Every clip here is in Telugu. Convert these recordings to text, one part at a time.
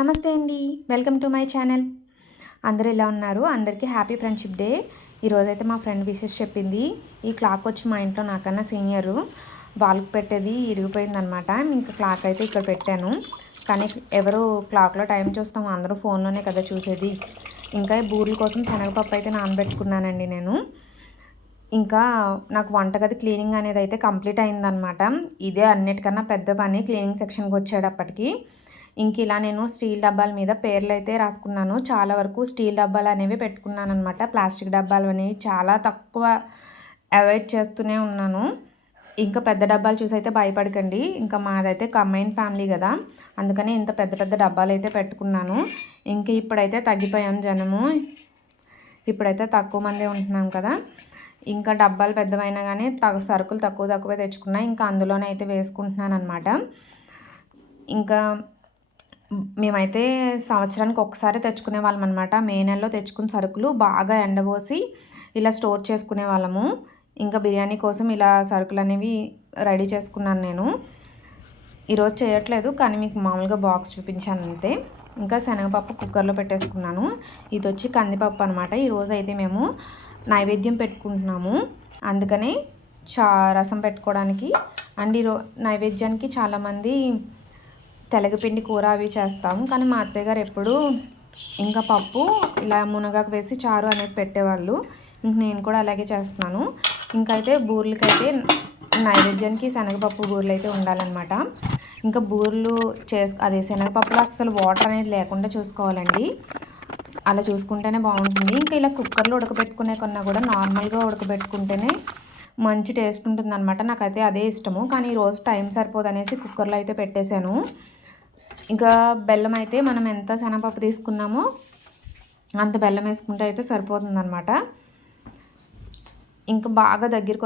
నమస్తే అండి. Welcome to my channel. అందరూ ఎలా ఉన్నారు? అందరికీ హ్యాపీ ఫ్రెండ్షిప్ డే. ఈరోజైతే మా ఫ్రెండ్ విషెస్ చెప్పింది. ఈ క్లాక్ వచ్చి మా ఇంట్లో నాకన్నా సీనియరు. వాళ్ళకి పెట్టేది ఇరిగిపోయిందనమాట. ఇంకా క్లాక్ అయితే ఇక్కడ పెట్టాను. కానీ ఎవరు క్లాక్లో టైం చూస్తాం, అందరూ ఫోన్లోనే కదా చూసేది. ఇంకా బూరెల కోసం శనగపప్పు అయితే నానబెట్టుకున్నానండి నేను. ఇంకా నాకు వంటగది క్లీనింగ్ అనేది అయితే కంప్లీట్ అయిందనమాట. ఇదే అన్నిటికన్నా పెద్ద పని క్లీనింగ్ సెక్షన్కి వచ్చేటప్పటికి. ఇంక ఇలా నేను స్టీల్ డబ్బాల మీద పేర్లు అయితే రాసుకున్నాను. చాలా వరకు స్టీల్ డబ్బాలు అనేవి పెట్టుకున్నాను అనమాట. ప్లాస్టిక్ డబ్బాలు అనేవి చాలా తక్కువ అవాయిడ్ చేస్తూనే ఉన్నాను. ఇంకా పెద్ద డబ్బాలు చూసి అయితే భయపడకండి. ఇంకా మాదైతే కంబైన్ ఫ్యామిలీ కదా, అందుకని ఇంత పెద్ద పెద్ద డబ్బాలు అయితే పెట్టుకున్నాను. ఇంక ఇప్పుడైతే తగ్గిపోయాం జనము. ఇప్పుడైతే తక్కువ మంది ఉంటున్నాం కదా. ఇంకా డబ్బాలు పెద్దవైనా కానీ సరుకులు తక్కువే తెచ్చుకున్నా. ఇంకా అందులోనే అయితే వేసుకుంటున్నాను అనమాట. ఇంకా మేమైతే సంవత్సరానికి ఒకసారి తెచ్చుకునే వాళ్ళం అనమాట. మే నెలలో తెచ్చుకున్న సరుకులు బాగా ఎండబోసి ఇలా స్టోర్ చేసుకునే వాళ్ళము. ఇంకా బిర్యానీ కోసం ఇలా సరుకులు అనేవి రెడీ చేసుకున్నాను నేను. ఈరోజు చేయట్లేదు, కానీ మీకు మామూలుగా బాక్స్ చూపించాను అంతే. ఇంకా శనగపప్పు కుక్కర్లో పెట్టేసుకున్నాను. ఇది వచ్చి కందిపప్పు అనమాట. ఈరోజు అయితే మేము నైవేద్యం పెట్టుకుంటున్నాము, అందుకనే రసం పెట్టుకోవడానికి. అండ్ నైవేద్యానికి చాలామంది తెలగపిండి కూర అవి చేస్తాము, కానీ మా అత్తయ్య గారు ఎప్పుడు ఇంకా పప్పు ఇలా మునగాకు వేసి చారు అనేది పెట్టేవాళ్ళు. ఇంక నేను కూడా అలాగే చేస్తున్నాను. ఇంకైతే బూరెలకైతే నైవేద్యానికి శనగపప్పు బూరెలు అయితే ఉండాలన్నమాట. ఇంకా బూరెలు అదే శనగపప్పులో అసలు వాటర్ అనేది లేకుండా చూసుకోవాలండి. అలా చూసుకుంటేనే బాగుంటుంది. ఇంకా ఇలా కుక్కర్లో ఉడకబెట్టుకునే కన్నా కూడా నార్మల్గా ఉడకబెట్టుకుంటేనే మంచి టేస్ట్ ఉంటుంది అనమాట. నాకైతే అదే ఇష్టము, కానీ ఈరోజు టైం సరిపోదు అనేసి కుక్కర్లో అయితే పెట్టేశాను. ఇంకా బెల్లం అయితే మనం ఎంత శనగపప్పు తీసుకున్నామో అంత బెల్లం వేసుకుంటే అయితే సరిపోతుందన్నమాట. ఇంకా బాగా దగ్గరికి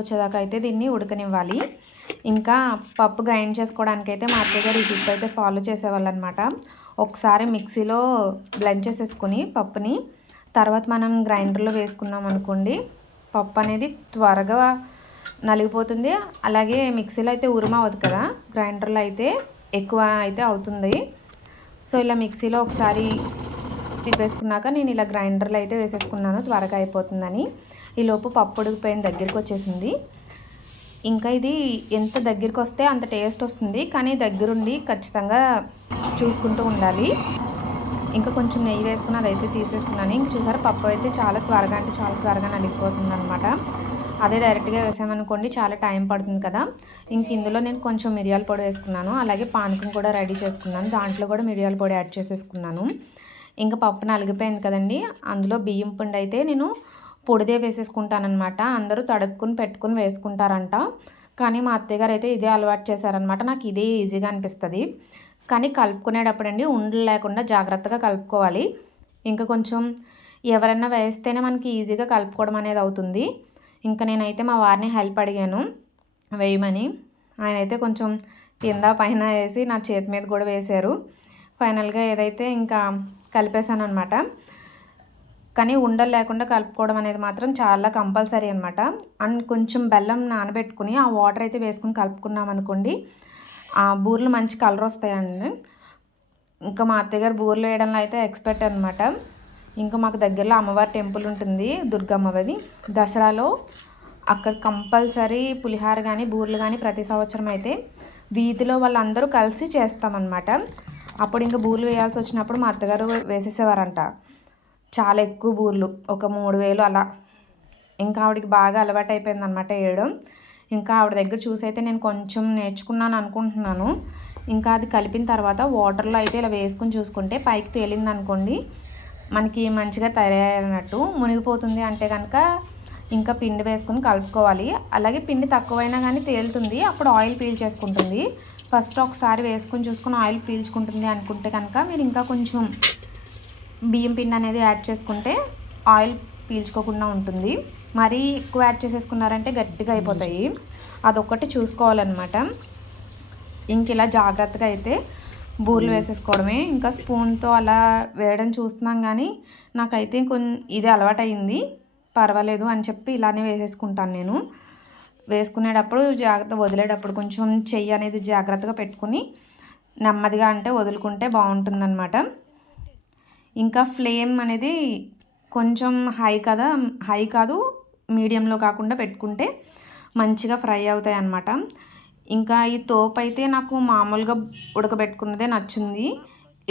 వచ్చేదాకా అయితే దీన్ని ఉడకనివ్వాలి. ఇంకా పప్పు గ్రైండ్ చేసుకోవడానికి అయితే మా అత్తయ్య గారు ఈ టిప్ అయితే ఫాలో చేసేవాళ్ళు అనమాట. ఒకసారి మిక్సీలో బ్లెండ్ చేసేసుకుని పప్పుని తర్వాత మనం గ్రైండర్లో వేసుకున్నాం అనుకోండి, పప్పు అనేది త్వరగా నలిగిపోతుంది. అలాగే మిక్సీలో అయితే ఉరుమవదు కదా, గ్రైండర్లో అయితే ఎక్కువ అయితే అవుతుంది. సో ఇలా మిక్సీలో ఒకసారి తిప్పేసుకున్నాక నేను ఇలా గ్రైండర్లో అయితే వేసేసుకున్నాను, త్వరగా అయిపోతుందని. ఈలోపు పప్పు ఉడికిపోయిన దగ్గరికి వచ్చేసింది. ఇంకా ఇది ఎంత దగ్గరికి వస్తే అంత టేస్ట్ వస్తుంది, కానీ దగ్గరుండి ఖచ్చితంగా చూసుకుంటూ ఉండాలి. ఇంకా కొంచెం నెయ్యి వేసుకుని అదైతే తీసేసుకున్నాను. ఇంక చూసారా, పప్పు అయితే చాలా త్వరగా నలిగిపోతుంది అనమాట. అదే డైరెక్ట్గా వేసామనుకోండి చాలా టైం పడుతుంది కదా. ఇంక ఇందులో నేను కొంచెం మిరియాల పొడి వేసుకున్నాను, అలాగే పానకం కూడా రెడీ చేసుకున్నాను. దాంట్లో కూడా మిరియాల పొడి యాడ్ చేసేసుకున్నాను. ఇంకా పప్పు నలిగిపోయింది కదండి, అందులో బియ్యం పిండి అయితే నేను పొడిదే వేసేసుకుంటానమాట. అందరూ తడుపుకుని పెట్టుకుని వేసుకుంటారంట, కానీ మా అత్తయ్య గారు అయితే ఇదే అలవాటు చేశారనమాట. నాకు ఇదే ఈజీగా అనిపిస్తుంది. కానీ కలుపుకునేటప్పుడు అండి ఉండలు లేకుండా జాగ్రత్తగా కలుపుకోవాలి. ఇంకా కొంచెం ఎవరైనా వేస్తేనే మనకి ఈజీగా కలుపుకోవడం అనేది అవుతుంది. ఇంకా నేనైతే మా వారిని హెల్ప్ అడిగాను వేయమని. ఆయన అయితే కొంచెం కింద పైన వేసి నా చేతి మీద కూడా వేశారు. ఫైనల్గా ఏదైతే ఇంకా కలిపేశాను అనమాట. కానీ ఉండలు లేకుండా కలుపుకోవడం అనేది మాత్రం చాలా కంపల్సరీ అనమాట. అండ్ కొంచెం బెల్లం నానబెట్టుకుని ఆ వాటర్ అయితే వేసుకుని కలుపుకున్నాం అనుకోండి, ఆ బూరెలు మంచి కలర్ వస్తాయండి. ఇంకా మా అత్తయ్య గారు బూరెలు వేయడంలో అయితే ఎక్స్పర్ట్ అనమాట. ఇంకా మాకు దగ్గరలో అమ్మవారి టెంపుల్ ఉంటుంది, దుర్గమ్మది. దసరాలో అక్కడ కంపల్సరీ పులిహార కానీ బూరెలు కానీ ప్రతి సంవత్సరం అయితే వీధిలో వాళ్ళందరూ కలిసి చేస్తామన్నమాట. అప్పుడు ఇంకా బూరెలు వేయాల్సి వచ్చినప్పుడు మా అత్తగారు వేసేసేవారంట. చాలా ఎక్కువ బూరెలు, ఒక 3000 అలా. ఇంకా ఆవిడకి బాగా అలవాటు అయిపోయింది అనమాట వేయడం. ఇంకా ఆవిడ దగ్గర చూసి అయితే నేను కొంచెం నేర్చుకున్నాను అనుకుంటున్నాను. ఇంకా అది కలిపిన తర్వాత వాటర్లో అయితే ఇలా వేసుకుని చూసుకుంటే పైకి తేలింది అనుకోండి, మనకి మంచిగా తయారైనట్టు. మునిగిపోతుంది అంటే కనుక ఇంకా పిండి వేసుకుని కలుపుకోవాలి. అలాగే పిండి తక్కువైనా కానీ తేలుతుంది, అప్పుడు ఆయిల్ పీల్చేసుకుంటుంది. ఫస్ట్ ఒకసారి వేసుకుని చూసుకుని ఆయిల్ పీల్చుకుంటుంది అనుకుంటే కనుక మీరు ఇంకా కొంచెం బియ్యం పిండి అనేది యాడ్ చేసుకుంటే ఆయిల్ పీల్చుకోకుండా ఉంటుంది. మరీ ఎక్కువ యాడ్ చేసేసుకున్నారంటే గట్టిగా అయిపోతాయి. అదొక్కటి చూసుకోవాలన్నమాట. ఇంక ఇలా జాగ్రత్తగా అయితే బూరెలు వేసేసుకోవడమే. ఇంకా స్పూన్తో అలా వేయడం చూస్తున్నాం, కానీ నాకైతే ఇది అలవాటైంది, పర్వాలేదు అని చెప్పి ఇలానే వేసేసుకుంటాను నేను. వేసుకునేటప్పుడు జాగ్రత్త, వదిలేటప్పుడు కొంచెం చెయ్యి అనేది జాగ్రత్తగా పెట్టుకుని నెమ్మదిగా అంటే వదులుకుంటే బాగుంటుందన్నమాట. ఇంకా ఫ్లేమ్ అనేది కొంచెం హై కాదు, మీడియంలో కాకుండా పెట్టుకుంటే మంచిగా ఫ్రై అవుతాయి అన్నమాట. ఇంకా ఈ తోపు అయితే నాకు మామూలుగా ఉడకబెట్టుకున్నదే నచ్చింది.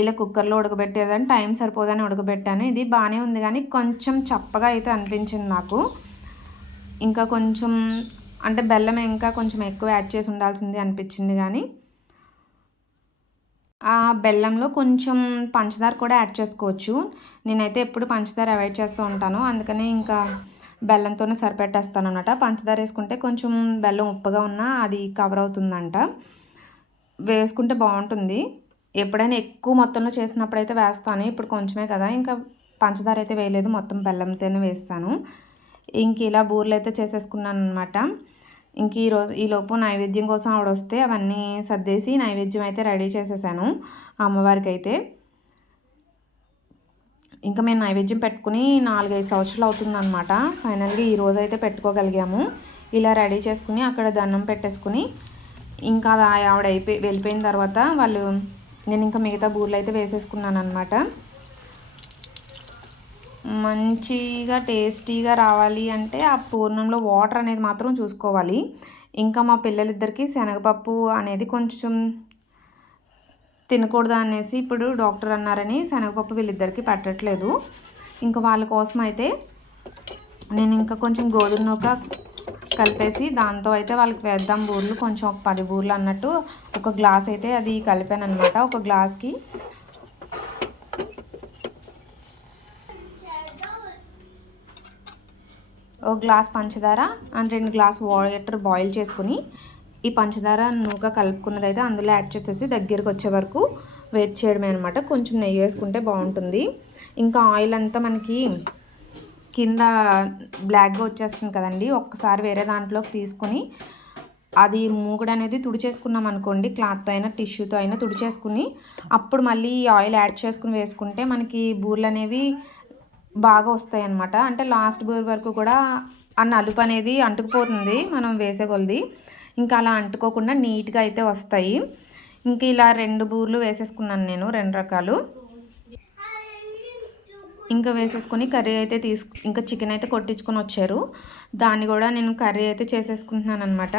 ఇలా కుక్కర్లో ఉడకబెట్టేదని టైం సరిపోదని ఉడకబెట్టాను. ఇది బాగానే ఉంది కానీ కొంచెం చప్పగా అయితే అనిపించింది నాకు. ఇంకా కొంచెం అంటే బెల్లం ఇంకా కొంచెం ఎక్కువ యాడ్ చేసి ఉండాల్సింది అనిపించింది. కానీ ఆ బెల్లంలో కొంచెం పంచదార కూడా యాడ్ చేసుకోవచ్చు. నేనైతే ఎప్పుడు పంచదార అవాయిడ్ చేస్తూ ఉంటాను, అందుకని ఇంకా బెల్లంతోనే సరిపెట్టేస్తాను అన్నమాట. పంచదార వేసుకుంటే కొంచెం బెల్లం ఉప్పగా ఉన్నా అది కవర్ అవుతుందంట, వేసుకుంటే బాగుంటుంది. ఎప్పుడైనా ఎక్కువ మొత్తంలో చేసినప్పుడు అయితే వేస్తాను, ఇప్పుడు కొంచెమే కదా, ఇంకా పంచదార అయితే వేయలేదు, మొత్తం బెల్లంతోనే వేస్తాను. ఇంక ఇలా బూరెలు అయితే చేసేసుకున్నాను అనమాట. ఇంక ఈలోపు నైవేద్యం కోసం ఆవిడ వస్తే అవన్నీ సర్దేసి నైవేద్యం అయితే రెడీ చేసేసాను అమ్మవారికి అయితే. ఇంకా మేము నైవేద్యం పెట్టుకుని 4-5 సంవత్సరాలు అవుతుందన్నమాట. ఫైనల్గా ఈరోజు అయితే పెట్టుకోగలిగాము. ఇలా రెడీ చేసుకుని అక్కడ దండం పెట్టేసుకుని ఇంకా ఆవిడ వెళ్ళిపోయిన తర్వాత నేను ఇంకా మిగతా బూరెలు అయితే వేసేసుకున్నాను అనమాట. మంచిగా టేస్టీగా రావాలి అంటే ఆ పూర్ణంలో వాటర్ అనేది మాత్రం చూసుకోవాలి. ఇంకా మా పిల్లలిద్దరికీ శనగపప్పు అనేది కొంచెం తినకూడదు అనేసి ఇప్పుడు డాక్టర్ అన్నారని శనగపప్పు వీళ్ళిద్దరికీ పెట్టట్లేదు. ఇంకా వాళ్ళ కోసం అయితే నేను ఇంకా కొంచెం గోధుమ నూక కలిపేసి దాంతో అయితే వాళ్ళకి వేద్దాం బూరెలు, కొంచెం ఒక 10 బూరెలు అన్నట్టు ఒక గ్లాస్ అయితే అది కలిపాను అనమాట. ఒక గ్లాస్కి ఒక గ్లాస్ పంచదార అండ్ 2 గ్లాస్ వాటర్ బాయిల్ చేసుకుని ఈ పంచదార నూక కలుపుకున్నది అయితే అందులో యాడ్ చేసేసి దగ్గరికి వచ్చే వరకు వెయిట్ చేయడమే అనమాట. కొంచెం నెయ్యి వేసుకుంటే బాగుంటుంది. ఇంకా ఆయిల్ అంతా మనకి కింద బ్లాక్గా వచ్చేస్తుంది కదండి, ఒక్కసారి వేరే దాంట్లోకి తీసుకుని అది మూకుడు అనేది తుడిచేసుకున్నాం అనుకోండి, క్లాత్తో అయినా టిష్యూతో అయినా తుడిచేసుకుని అప్పుడు మళ్ళీ ఆయిల్ యాడ్ చేసుకుని వేసుకుంటే మనకి బూరెలు అనేవి బాగా వస్తాయి అన్నమాట. అంటే లాస్ట్ బూరె వరకు కూడా ఆ నలుపు అనేది అంటుకుపోతుంది మనం వేసే కొలది, ఇంకా అలా అంటుకోకుండా నీట్గా అయితే వస్తాయి. ఇంక ఇలా 2 బూరెలు వేసేసుకున్నాను నేను, 2 రకాలు. ఇంకా వేసేసుకొని కర్రీ అయితే ఇంకా చికెన్ అయితే కొట్టించుకొని వచ్చారు, దాన్ని కూడా నేను కర్రీ అయితే చేసేసుకుంటున్నాను అనమాట.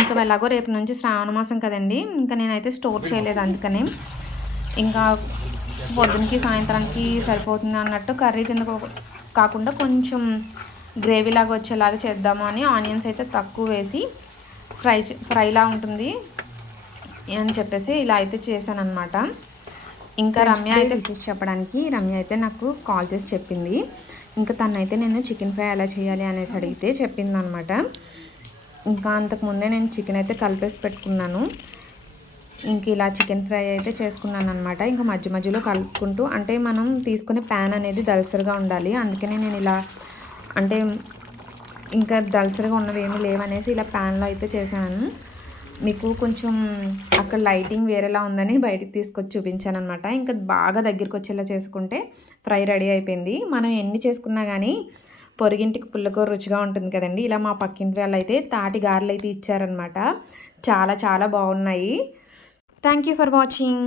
ఇంకా ఎలాగో రేపు నుంచి శ్రావణ మాసం కదండి, ఇంకా నేనైతే స్టోర్ చేయలేదు, అందుకని ఇంకా పొద్దునకి సాయంత్రానికి సరిపోతుంది అన్నట్టు కర్రీ కింద కాకుండా కొంచెం గ్రేవీ లాగా వచ్చేలాగా చేద్దాము అని ఆనియన్స్ అయితే తక్కువ వేసి ఫ్రైలా ఉంటుంది అని చెప్పేసి ఇలా అయితే చేశాను అనమాట. ఇంకా రమ్య అయితే విషయం చెప్పడానికి నాకు కాల్ చేసి చెప్పింది. ఇంకా తనైతే నేను చికెన్ ఫ్రై ఎలా చేయాలి అనేసి అడిగితే చెప్పింది అనమాట. ఇంకా అంతకుముందే నేను చికెన్ అయితే కలిపేసి పెట్టుకున్నాను. ఇంక ఇలా చికెన్ ఫ్రై అయితే చేసుకున్నాను అనమాట. ఇంకా మధ్య మధ్యలో కలుపుకుంటూ, అంటే మనం తీసుకునే ప్యాన్ అనేది దళసరిగా ఉండాలి, అందుకనే నేను ఇలా అంటే ఇంకా దళసరిగా ఉన్నవి ఏమీ లేవనేసి ఇలా ప్యాన్లో అయితే చేశాను. మీకు కొంచెం అక్కడ లైటింగ్ వేరేలా ఉందని బయటికి తీసుకొచ్చి చూపించాను అనమాట. ఇంకా బాగా దగ్గరికి వచ్చేలా చేసుకుంటే ఫ్రై రెడీ అయిపోయింది. మనం ఎన్ని చేసుకున్నా కానీ పొరిగింటికి పుల్లకూర రుచిగా ఉంటుంది కదండి. ఇలా మా పక్కింటి వాళ్ళు అయితే తాటి గారెలు అయితే ఇచ్చారనమాట, చాలా చాలా బాగున్నాయి. Thank you for watching.